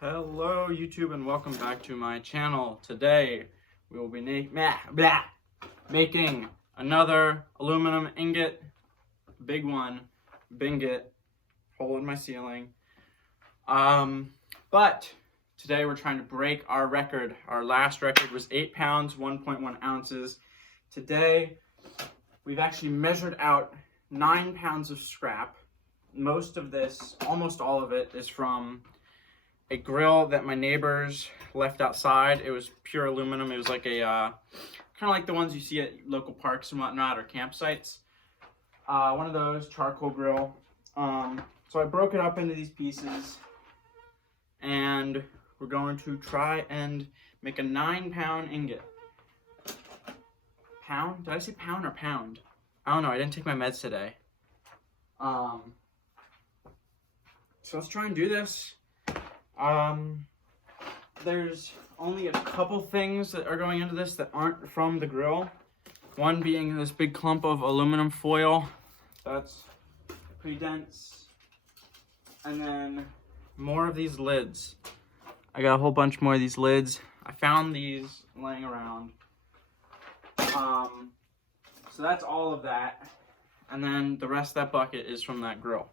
Hello YouTube and welcome back to my channel. Today we will be making another aluminum ingot, big one, bingot, hole in my ceiling. But today we're trying to break our record. Our last record was 8 pounds, 1.1 ounces. Today we've actually measured out 9 pounds of scrap. Most of this, almost all of it, is from a grill that my neighbors left outside. It was pure aluminum. It was like a kind of like the ones you see at local parks and whatnot, or campsites. One of those, charcoal grill. So I broke it up into these pieces, and we're going to try and make a 9-pound ingot. Pound? Did I say pound or pound? I don't know. I didn't take my meds today. So let's try and do this. There's only a couple things that are going into this that aren't from the grill. One being this big clump of aluminum foil. That's pretty dense. And then more of these lids. I got a whole bunch more of these lids. I found these laying around. So that's all of that. And then the rest of that bucket is from that grill.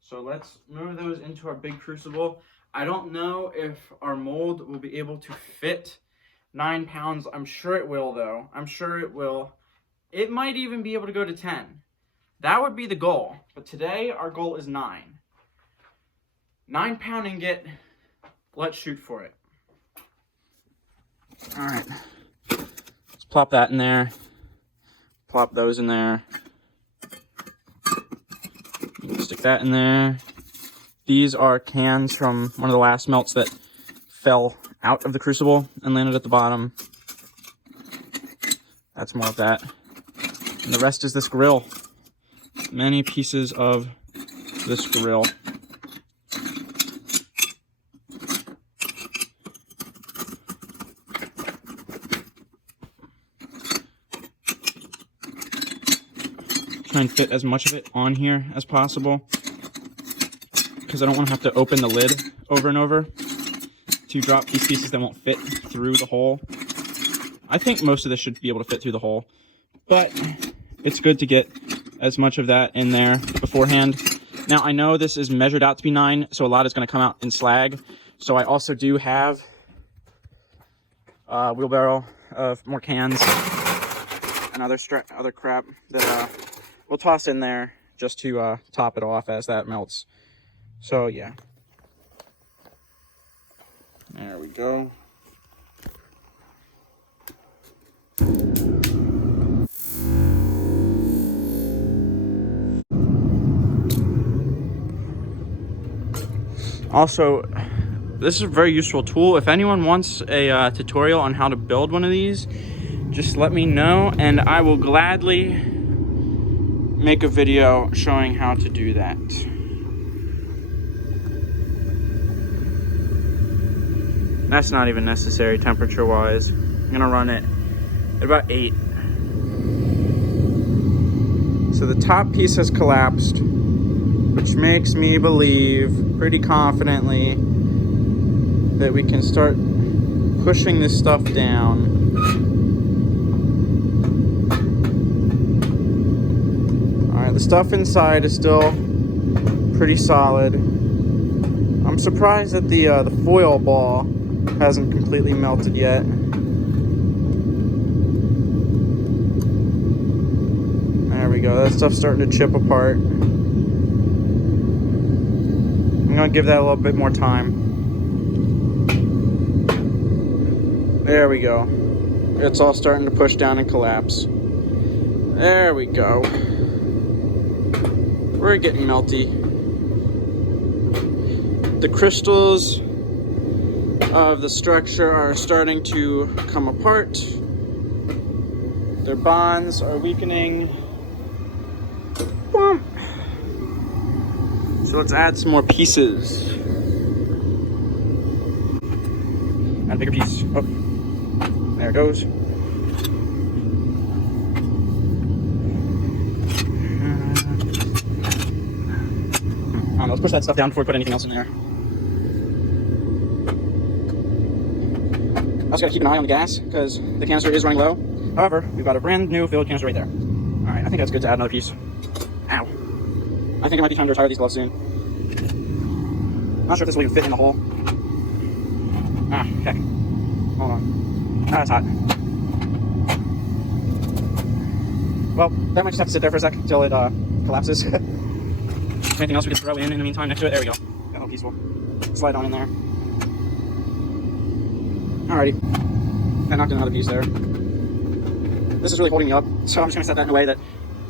So let's move those into our big crucible. I don't know if our mold will be able to fit 9 pounds. I'm sure it will, though. I'm sure it will. It might even be able to go to 10. That would be the goal. But today, our goal is 9. 9-pound ingot. Let's shoot for it. All right. Let's plop that in there. Plop those in there. Stick that in there. These are cans from one of the last melts that fell out of the crucible and landed at the bottom. That's more of that. And the rest is this grill. Many pieces of this grill. Try and fit as much of it on here as possible, because I don't want to have to open the lid over and over to drop these pieces that won't fit through the hole. I think most of this should be able to fit through the hole, but it's good to get as much of that in there beforehand. Now, I know this is measured out to be 9, so a lot is going to come out in slag. So I also do have a wheelbarrow of more cans and other crap that we'll toss in there just to top it off as that melts. So yeah, there we go. Also, this is a very useful tool. If anyone wants a tutorial on how to build one of these, just let me know and I will gladly make a video showing how to do that. That's not even necessary temperature-wise. I'm gonna run it at about 8. So the top piece has collapsed, which makes me believe pretty confidently that we can start pushing this stuff down. All right, the stuff inside is still pretty solid. I'm surprised that the foil ball hasn't completely melted yet. There we go. That stuff's starting to chip apart. I'm gonna give that a little bit more time. There we go. It's all starting to push down and collapse. There we go. We're getting melty. The crystals of the structure are starting to come apart. Their bonds are weakening. So let's add some more pieces. Add a bigger piece. Oh, there it goes. Let's push that stuff down before we put anything else in there. I also got to keep an eye on the gas because the canister is running low. However, we've got a brand new filled canister right there. All right, I think that's good to add another piece. Ow. I think it might be time to retire these gloves soon. Not sure if this will even fit in the hole. Ah, heck. Hold on. Ah, that's hot. Well, that might just have to sit there for a sec until it collapses. Anything else we could throw in the meantime next to it? There we go. Got all peaceful. Slide on in there. Alrighty. I knocked in another piece there. This is really holding me up, so I'm just going to set that in a way that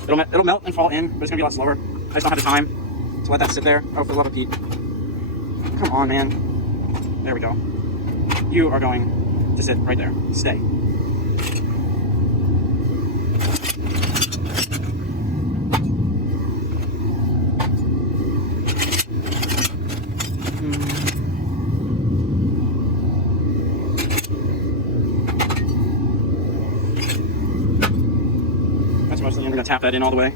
it'll melt and fall in, but it's going to be a lot slower. I just don't have the time to let that sit there. Oh, for the love of Pete. Come on, man. There we go. You are going to sit right there. Stay. Mostly, I'm going to tap that in all the way.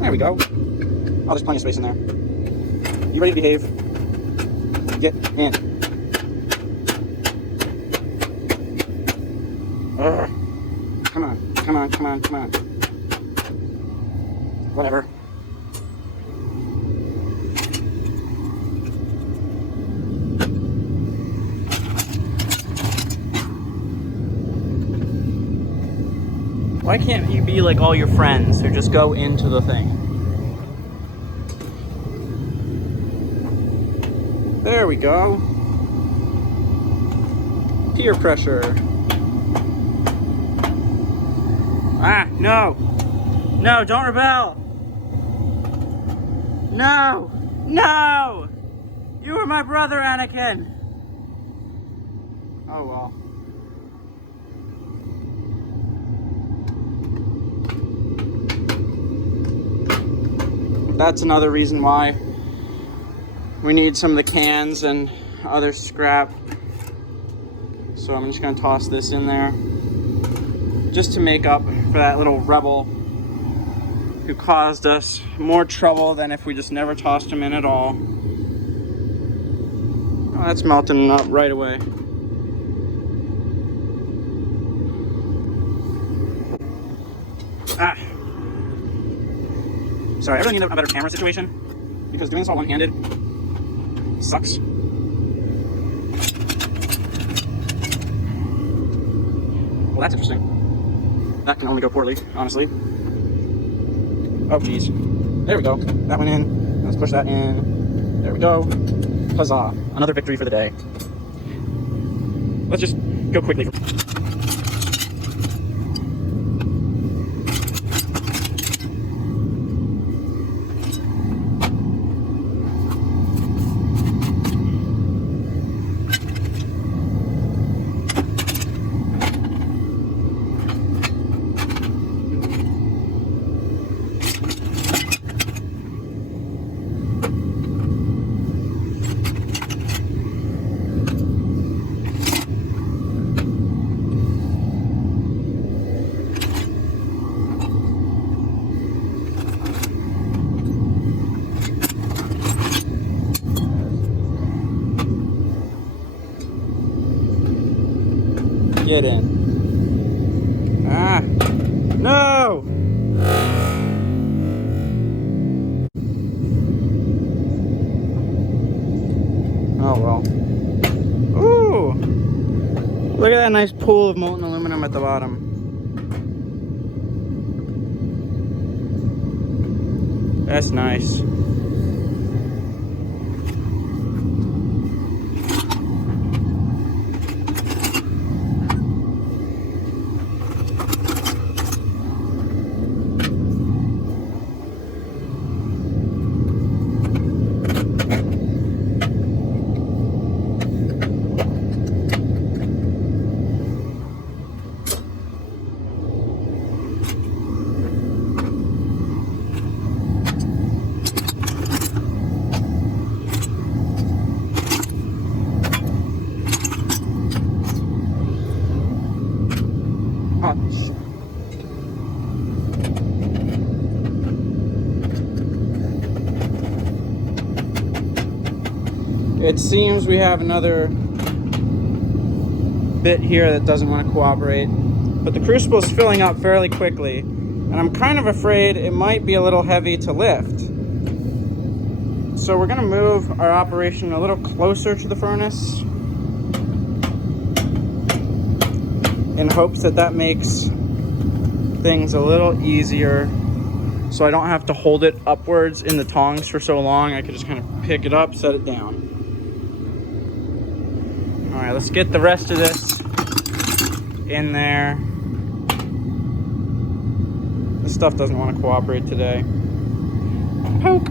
There we go. Oh, there's plenty of space in there. You ready to behave? Get in. Ugh. Come on, come on, come on, come on. Whatever. Why can't you be like all your friends who just go into the thing? There we go. Peer pressure. Ah, no. No, don't rebel. No. No. You were my brother, Anakin. Oh, well. That's another reason why we need some of the cans and other scrap. So I'm just going to toss this in there just to make up for that little rebel who caused us more trouble than if we just never tossed him in at all. Oh, that's melting up right away. Ah. Sorry, I really need a better camera situation because doing this all one-handed sucks. Well, that's interesting. That can only go poorly, honestly. Oh, geez. There we go. That went in. Let's push that in. There we go. Huzzah. Another victory for the day. Let's just go quickly. Get in. Ah. No! Oh well. Ooh! Look at that nice pool of molten aluminum at the bottom. That's nice. It seems we have another bit here that doesn't want to cooperate. But the crucible is filling up fairly quickly, and I'm kind of afraid it might be a little heavy to lift. So we're gonna move our operation a little closer to the furnace in hopes that that makes things a little easier, so I don't have to hold it upwards in the tongs for so long. I could just kind of pick it up, set it down. All right, let's get the rest of this in there. This stuff doesn't want to cooperate today. Poke.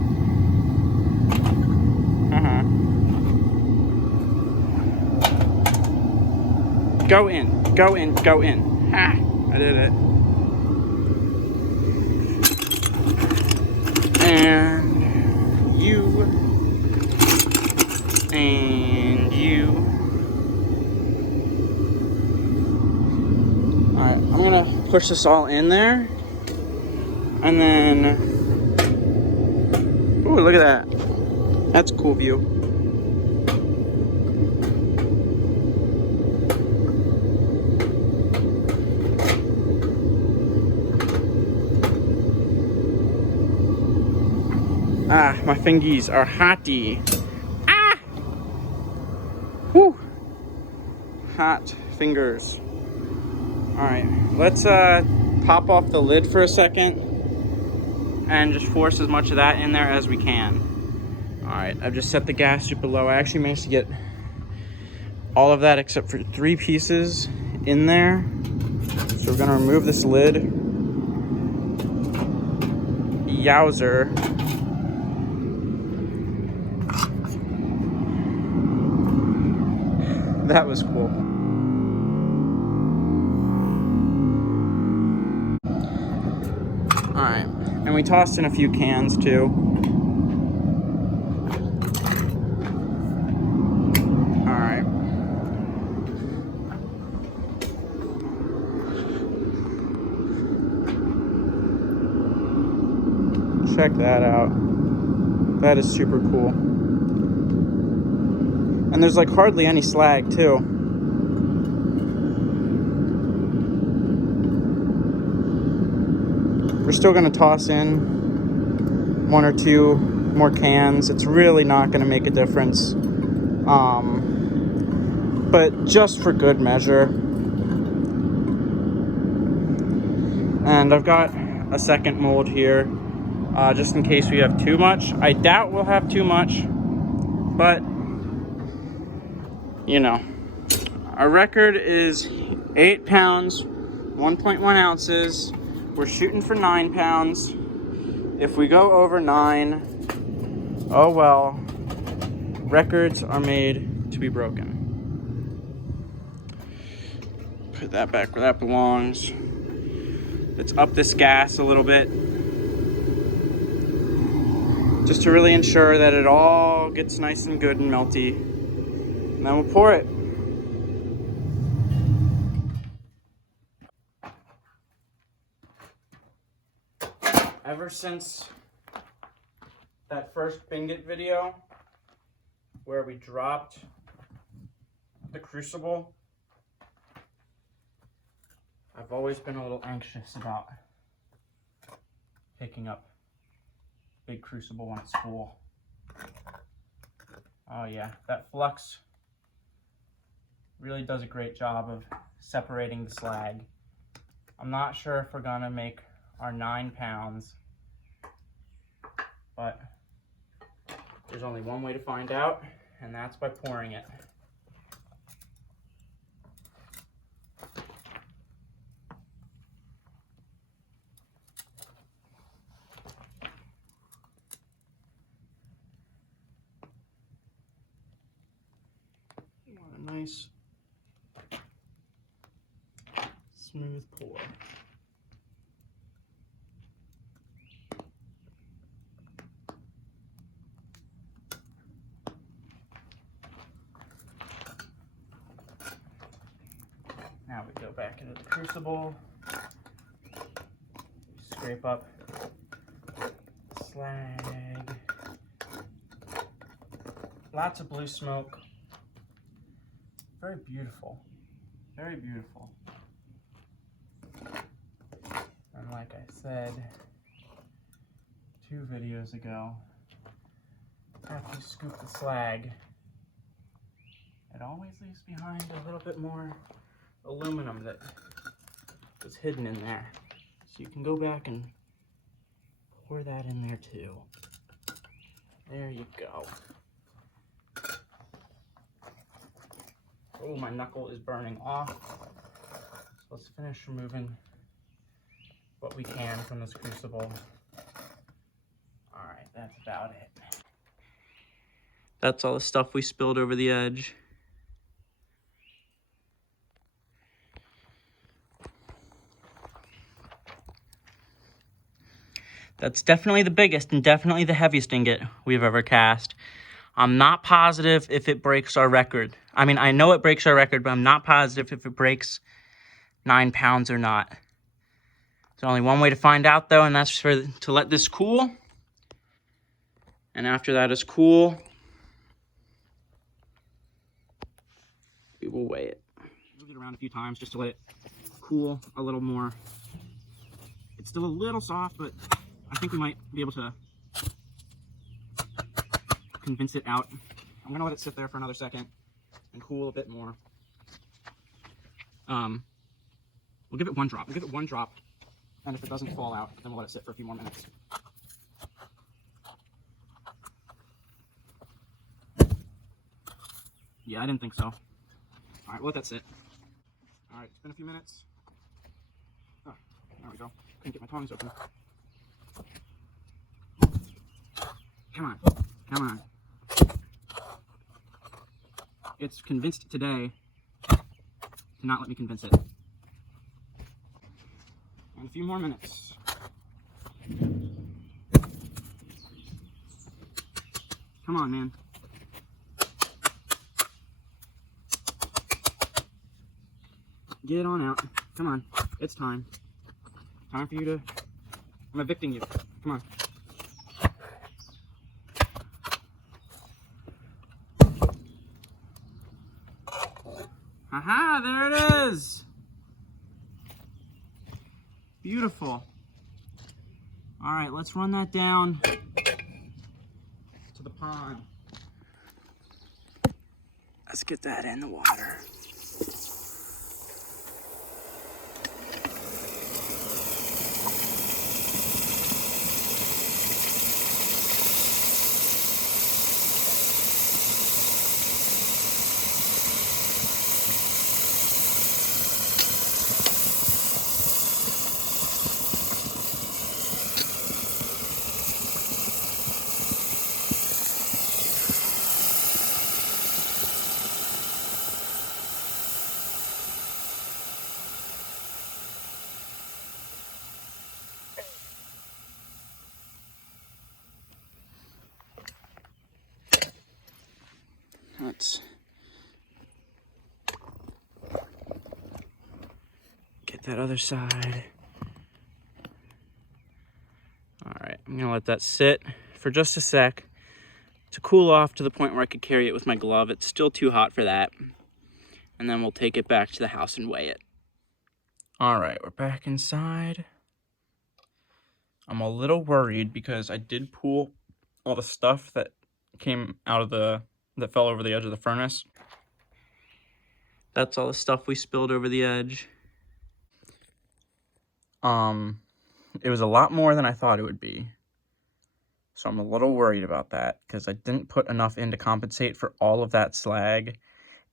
Go in, go in, go in. Ha! I did it. And you. And you. Alright, I'm gonna push this all in there. And then, ooh, look at that. That's a cool view. Ah, my fingies are hotty. Ah! Whew. Hot fingers. Alright, let's pop off the lid for a second and just force as much of that in there as we can. Alright, I've just set the gas super low. I actually managed to get all of that except for 3 pieces in there. So we're gonna remove this lid. Yowzer. That was cool. Alright, and we tossed in a few cans too. Alright. Check that out. That is super cool. And there's like hardly any slag too. We're still gonna toss in 1 or 2 more cans. It's really not gonna make a difference. But just for good measure. And I've got a second mold here, just in case we have too much. I doubt we'll have too much, but you know, our record is 8 pounds, 1.1 ounces. We're shooting for 9 pounds. If we go over 9, oh well. Records are made to be broken. Put that back where that belongs. Let's up this gas a little bit, just to really ensure that it all gets nice and good and melty. And then we'll pour it. Ever since that first Ingot video where we dropped the crucible, I've always been a little anxious about picking up big crucible when it's full. Oh yeah, that flux really does a great job of separating the slag. I'm not sure if we're gonna make our 9 pounds, but there's only one way to find out, and that's by pouring it. You want a nice smooth pour. Now we go back into the crucible, scrape up slag, lots of blue smoke, very beautiful. Very beautiful. And like I said 2 videos ago, after you scoop the slag, it always leaves behind a little bit more aluminum that was hidden in there. So you can go back and pour that in there too. There you go. Oh, my knuckle is burning off. So let's finish removing what we can from this crucible. All right, that's about it. That's all the stuff we spilled over the edge. That's definitely the biggest and definitely the heaviest ingot we've ever cast. I'm not positive if it breaks our record. I mean, I know it breaks our record, but I'm not positive if it breaks 9 pounds or not. There's only one way to find out, though, and that's to let this cool. And after that is cool, we will weigh it. Move it around a few times just to let it cool a little more. It's still a little soft, but I think we might be able to convince it out. I'm gonna let it sit there for another second and cool a bit more. We'll give it one drop. And if it doesn't fall out, then we'll let it sit for a few more minutes. Yeah, I didn't think so. All right, we'll let that sit. All right, it's been a few minutes. Oh, there we go. Couldn't get my tongs open. Come on. It's convinced today to not let me convince it. And a few more minutes. Come on, man. Get on out. Come on. It's time. Time for you to... I'm evicting you. Come on. Aha, there it is. Beautiful. All right, let's run that down to the pond. Let's get that in the water. Let's get that other side. All right, I'm gonna let that sit for just a sec to cool off to the point where I could carry it with my glove. It's still too hot for that. And then we'll take it back to the house and weigh it. All right, we're back inside. I'm a little worried because I did pull all the stuff that came out of that fell over the edge of the furnace. That's all the stuff we spilled over the edge. It was a lot more than I thought it would be. So I'm a little worried about that because I didn't put enough in to compensate for all of that slag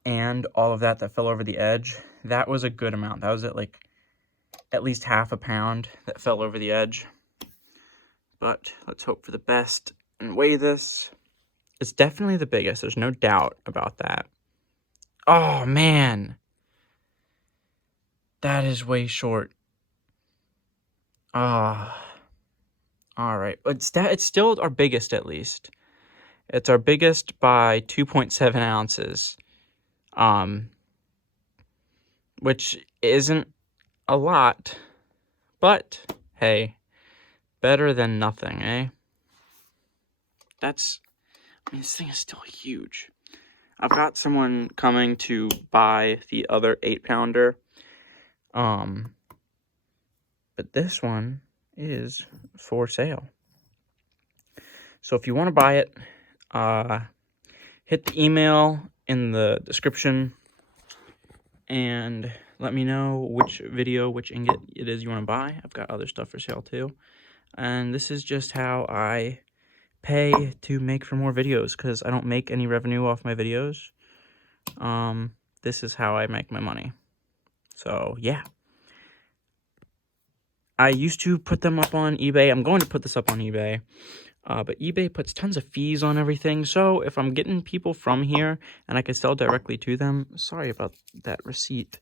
and all of that fell over the edge. That was a good amount. That was at least half a pound that fell over the edge. But let's hope for the best and weigh this. It's definitely the biggest. There's no doubt about that. Oh, man. That is way short. All right. It's still our biggest, at least. It's our biggest by 2.7 ounces. Which isn't a lot. But, hey, better than nothing, eh? I mean, this thing is still huge. I've got someone coming to buy the other 8-pounder. But this one is for sale. So if you want to buy it, hit the email in the description and let me know which ingot it is you want to buy. I've got other stuff for sale too. And this is just how I pay to make for more videos, because I don't make any revenue off my videos. This is how I make my money. So yeah, I used to put them up on eBay. I'm going to put this up on eBay, but eBay puts tons of fees on everything. So if I'm getting people from here and I can sell directly to them, sorry about that receipt.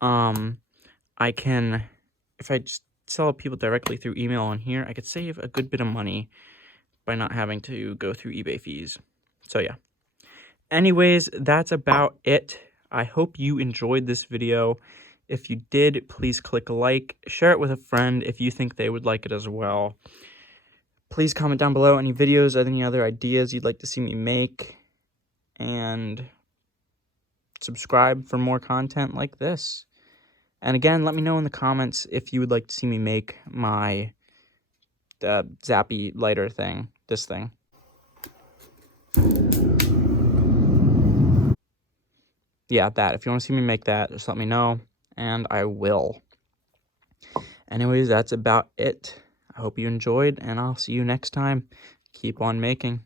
I can, if I just sell people directly through email on here, I could save a good bit of money by not having to go through eBay fees. So yeah. Anyways, that's about it. I hope you enjoyed this video. If you did, please click like, share it with a friend if you think they would like it as well. Please comment down below any videos or any other ideas you'd like to see me make. And subscribe for more content like this. And again, let me know in the comments if you would like to see me make my zappy lighter thing, this thing. Yeah, that. If you want to see me make that, just let me know, and I will. Anyways, that's about it. I hope you enjoyed, and I'll see you next time. Keep on making.